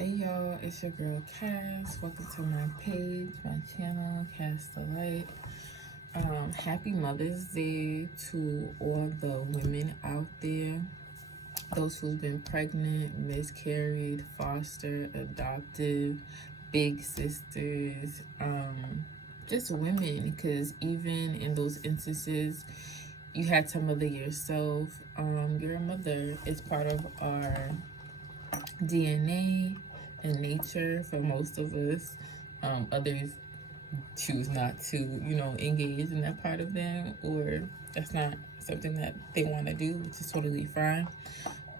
Hey y'all, it's your girl Cass. Welcome to my page, my channel, Cast the Light. Happy Mother's Day to all the women out there. Those who've been pregnant, miscarried, foster, adoptive, big sisters, just women, because even in those instances, you had to mother yourself. You're a mother. It's part of our DNA and nature for most of us. Others choose not to, engage in that part of them, or that's not something that they want to do, which is totally fine.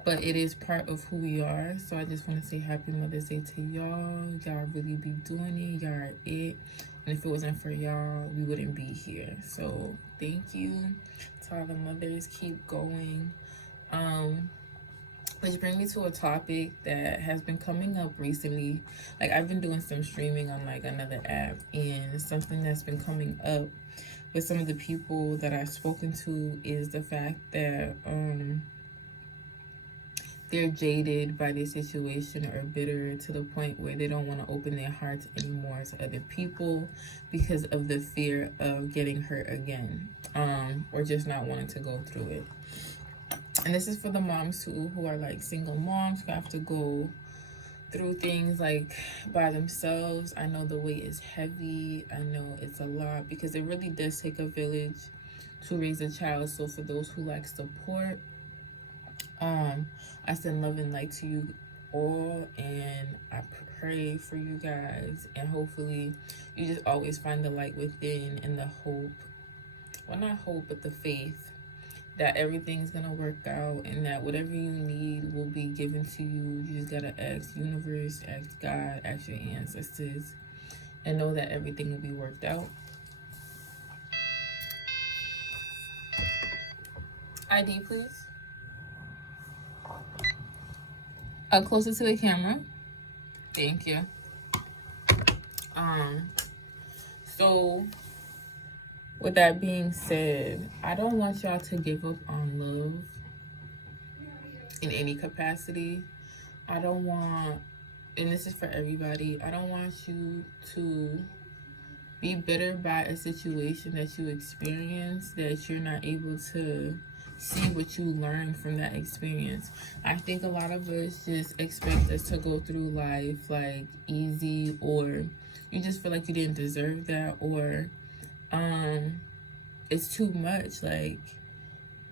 But it is part of who we are. So I just want to say happy Mother's Day to y'all. Y'all really be doing it. Y'all are it. And if it wasn't for y'all, we wouldn't be here. So thank you to all the mothers. Keep going. Which brings me to a topic that has been coming up recently. Like, I've been doing some streaming on like another app, and something that's been coming up with some of the people that I've spoken to is the fact that they're jaded by their situation or bitter to the point where they don't want to open their hearts anymore to other people because of the fear of getting hurt again, or just not wanting to go through it. And this is for the moms too, who are like single moms who have to go through things like by themselves. I know the weight is heavy. I know it's a lot because it really does take a village to raise a child. So for those who like support, I send love and light to you all, and I pray for you guys, and hopefully you just always find the light within and the hope, well, not hope, but the faith that everything's gonna work out, and that whatever you need will be given to you. You just gotta ask universe, ask God, ask your ancestors, and know that everything will be worked out. ID, please. Up closer to the camera. Thank you. So with that being said, I don't want y'all to give up on love in any capacity. I don't want, and this is for everybody, I don't want you to be bitter by a situation that you experience, that you're not able to see what you learned from that experience. I think a lot of us just expect us to go through life like easy, or you just feel like you didn't deserve that, or it's too much. Like,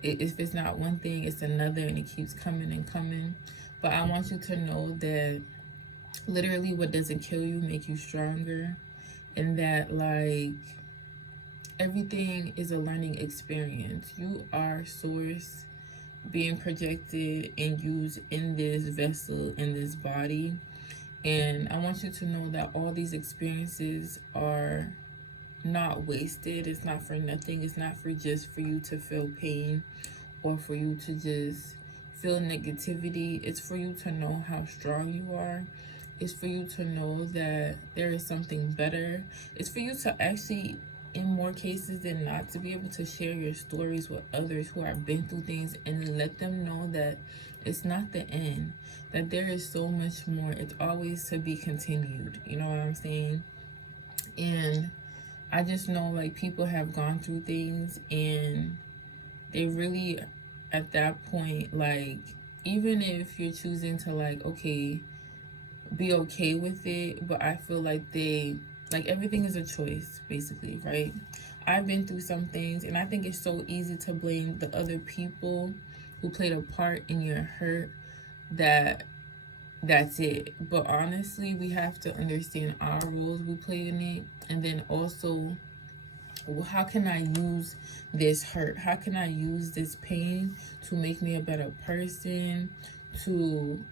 if it's not one thing, it's another, and it keeps coming and coming. But I want you to know that literally what doesn't kill you make you stronger, and that like everything is a learning experience. You are source being projected and used in this vessel, in this body. And I want you to know that all these experiences are not wasted. It's not for nothing. It's not for just for you to feel pain or for you to just feel negativity. It's for you to know how strong you are. It's for you to know that there is something better. It's for you to actually, in more cases than not, to be able to share your stories with others who have been through things, and let them know that it's not the end, that there is so much more. It's always to be continued. You know what I'm saying? And I just know like people have gone through things, and they really, at that point, like, even if you're choosing to like, okay, be okay with it, but I feel like everything is a choice, basically, right? I've been through some things, and I think it's so easy to blame the other people who played a part in your hurt, that's it. But honestly, we have to understand our roles we play in it, and then also, how can I use this hurt? How can I use this pain to make me a better person, to,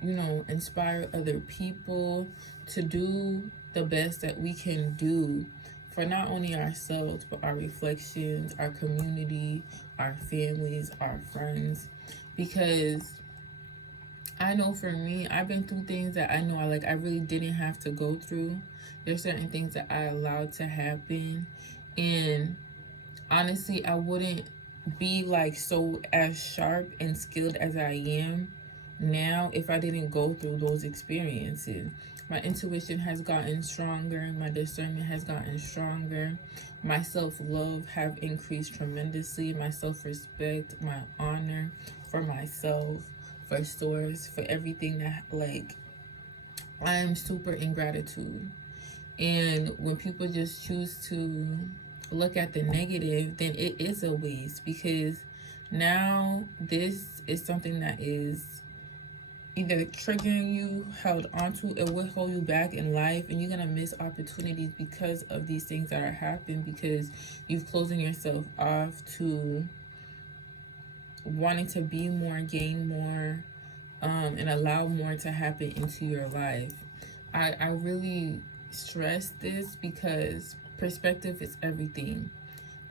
inspire other people, to do the best that we can do for not only ourselves, but our reflections, our community, our families, our friends. Because I know for me, I've been through things that I know I really didn't have to go through. There's certain things that I allowed to happen. And honestly, I wouldn't be like so as sharp and skilled as I am now if I didn't go through those experiences. My intuition has gotten stronger. My discernment has gotten stronger. My self-love have increased tremendously. My self-respect, my honor for myself, for Source, for everything that, like, I am super in gratitude. And when people just choose to look at the negative, then it is a waste, because now this is something that is either triggering you, held onto, it will hold you back in life, and you're gonna miss opportunities because of these things that are happening, because you've closing yourself off to wanting to be more, gain more, and allow more to happen into your life. I really stress this because perspective is everything.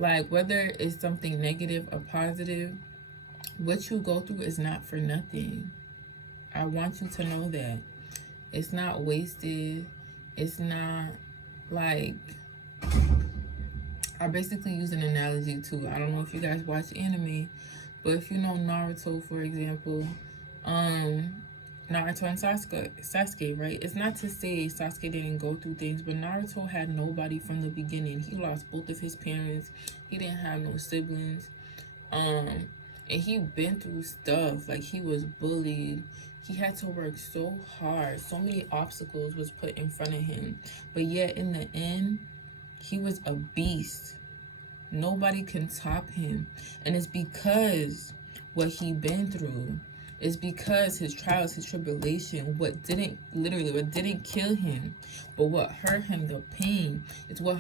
Like, whether it's something negative or positive, what you go through is not for nothing. I want you to know that. It's not wasted. It's not, like, I basically use an analogy too. I don't know if you guys watch anime, but if you know Naruto, for example, Naruto and Sasuke, right? It's not to say Sasuke didn't go through things, but Naruto had nobody from the beginning. He lost both of his parents. He didn't have no siblings. And he been through stuff. Like, he was bullied. He had to work so hard. So many obstacles was put in front of him. But yet, in the end, he was a beast. Nobody can top him. And it's because what he been through. It's because his trials, his tribulation, what didn't kill him, but what hurt him, the pain, it's what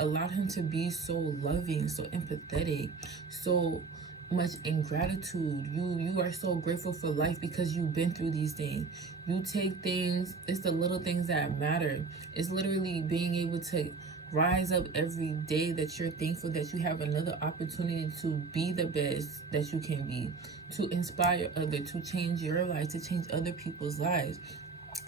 allowed him to be so loving, so empathetic, so much in gratitude. You are so grateful for life because you've been through these things. You take things, it's the little things that matter. It's literally being able to rise up every day, that you're thankful that you have another opportunity to be the best that you can be, to inspire others, to change your life, to change other people's lives.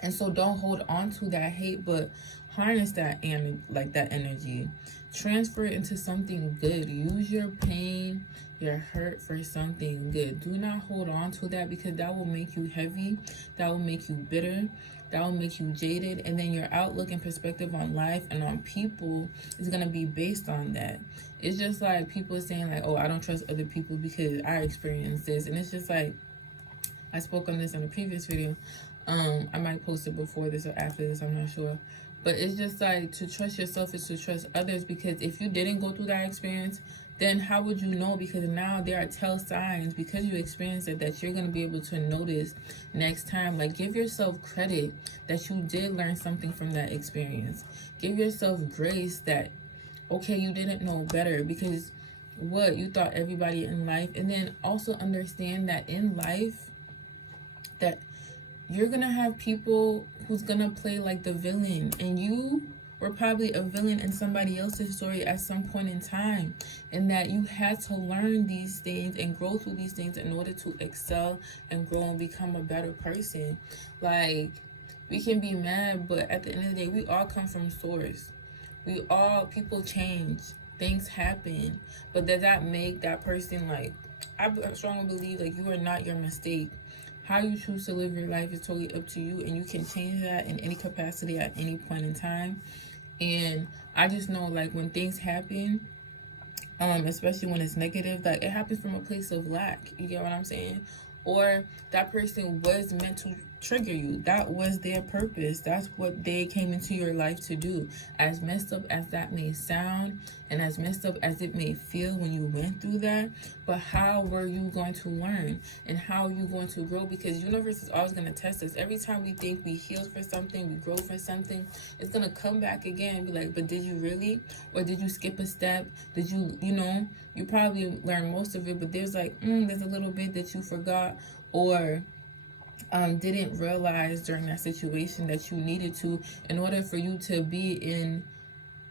And so don't hold on to that hate, but harness that energy. Transfer it into something good. Use your pain, your hurt for something good. Do not hold on to that, because that will make you heavy. That will make you bitter. That will make you jaded. And then your outlook and perspective on life and on people is going to be based on that. It's just like people saying, like, oh, I don't trust other people because I experienced this. And it's just like, I spoke on this in a previous video. I might post it before this or after this, I'm not sure. But it's just like, to trust yourself is to trust others, because if you didn't go through that experience, then how would you know? Because now there are tell signs, because you experienced it, that you're going to be able to notice next time. Like, give yourself credit that you did learn something from that experience. Give yourself grace that, okay, you didn't know better, because what you thought everybody in life. And then also understand that in life, that you're gonna have people who's gonna play like the villain, and you were probably a villain in somebody else's story at some point in time, and that you had to learn these things and grow through these things in order to excel and grow and become a better person. Like, we can be mad, but at the end of the day, we all come from Source. People change, things happen, but does that make that person, like, I strongly believe, like, you are not your mistake. How you choose to live your life is totally up to you, and you can change that in any capacity at any point in time. And I just know, like, when things happen, especially when it's negative, like, it happens from a place of lack. You get what I'm saying? Or that person was meant to trigger you. That was their purpose. That's what they came into your life to do. As messed up as that may sound, and as messed up as it may feel when you went through that, but how were you going to learn, and how are you going to grow? Because universe is always going to test us. Every time we think we healed for something, we grow for something, it's going to come back again and be like, but did you really? Or did you skip a step? Did you, you probably learned most of it, but there's like, there's a little bit that you forgot, or didn't realize during that situation that you needed to, in order for you to be in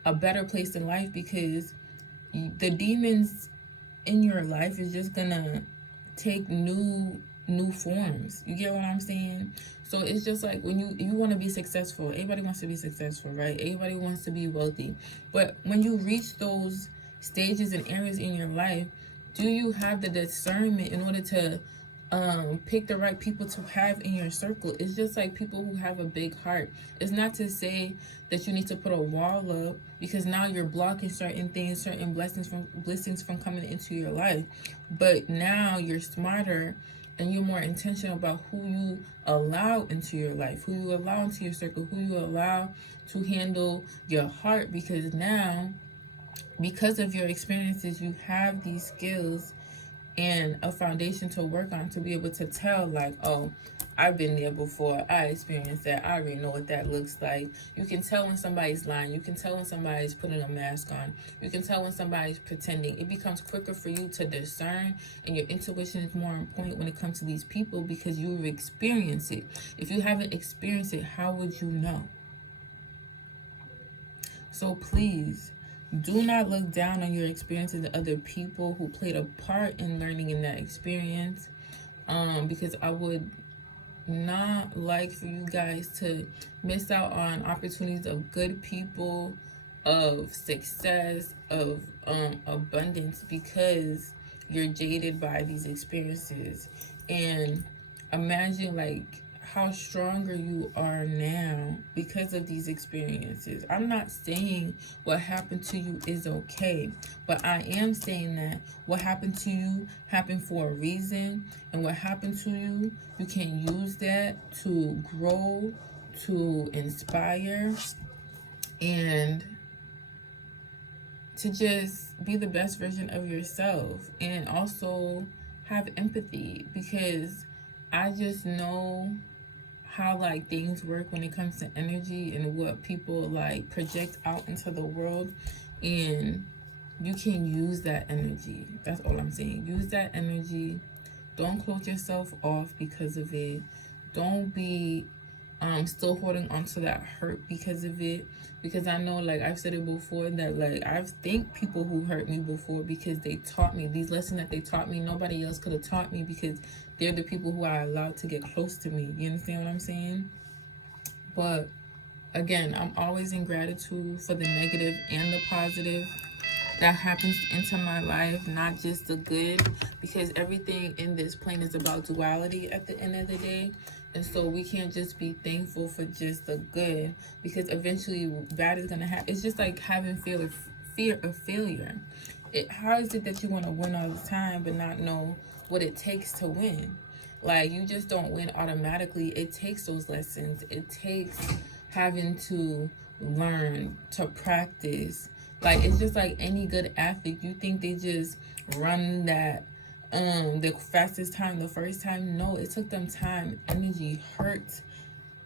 a better place in life. Because the demons in your life is just gonna take new forms. You get what I'm saying? So it's just like, when you want to be successful, everybody wants to be successful, right? Everybody wants to be wealthy. But when you reach those stages and areas in your life, do you have the discernment in order to pick the right people to have in your circle. It's just like people who have a big heart. It's not to say that you need to put a wall up, because now you're blocking certain things, certain blessings from coming into your life. But now you're smarter and you're more intentional about who you allow into your life, who you allow into your circle, who you allow to handle your heart, because now, because of your experiences, you have these skills and a foundation to work on, to be able to tell, like, oh, I've been there before, I experienced that, I already know what that looks like. You can tell when somebody's lying. You can tell when somebody's putting a mask on. You can tell when somebody's pretending. It becomes quicker for you to discern, and your intuition is more on point when it comes to these people, because you've experienced it. If you haven't experienced it, how would you know? So please, do not look down on your experiences and other people who played a part in learning in that experience, because I would not like for you guys to miss out on opportunities of good people, of success, of abundance, because you're jaded by these experiences. And imagine, like, how stronger you are now because of these experiences. I'm not saying what happened to you is okay, but I am saying that what happened to you happened for a reason, and what happened to you, you can use that to grow, to inspire, and to just be the best version of yourself, and also have empathy, because I just know how, like, things work when it comes to energy and what people, like, project out into the world. And you can use that energy. That's all I'm saying. Use that energy. Don't close yourself off because of it. Don't be still holding on to that hurt because of it. Because I know, like I've said it before, that, like, I've thanked people who hurt me before, because they taught me these lessons that they taught me. Nobody else could have taught me, because they're the people who I allowed to get close to me. You understand what I'm saying? But again, I'm always in gratitude for the negative and the positive that happens into my life, not just the good, because everything in this plane is about duality at the end of the day. And so we can't just be thankful for just the good, because eventually bad is gonna happen. It's just like having fear of failure. How is it that you want to win all the time but not know what it takes to win? Like, you just don't win automatically. It takes those lessons. It takes having to learn, to practice. Like, it's just like any good athlete. You think they just run that the fastest time the first time? No, it took them time, energy, hurt,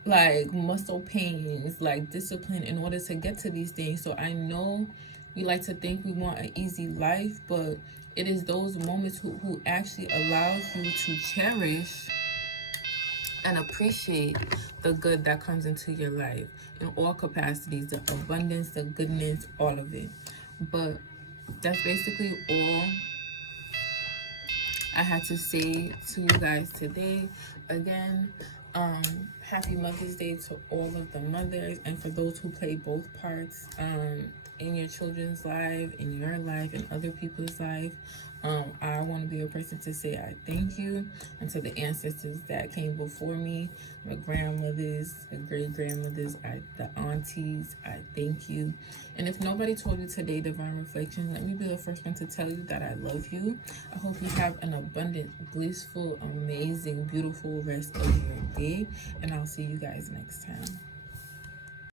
like muscle pains, like discipline, in order to get to these things. So I know we like to think we want an easy life, but it is those moments who actually allows you to cherish and appreciate the good that comes into your life in all capacities, the abundance, the goodness, all of it. But that's basically all I had to say to you guys today. Again, happy Mother's Day to all of the mothers, and for those who play both parts in your children's life, in your life, in other people's life. I want to be a person to say I thank you, and to the ancestors that came before me, the grandmothers, the great-grandmothers, the aunties, I thank you. And if nobody told you today, Divine Reflection, let me be the first one to tell you that I love you. I hope you have an abundant, blissful, amazing, beautiful rest of your day, and I'll see you guys next time.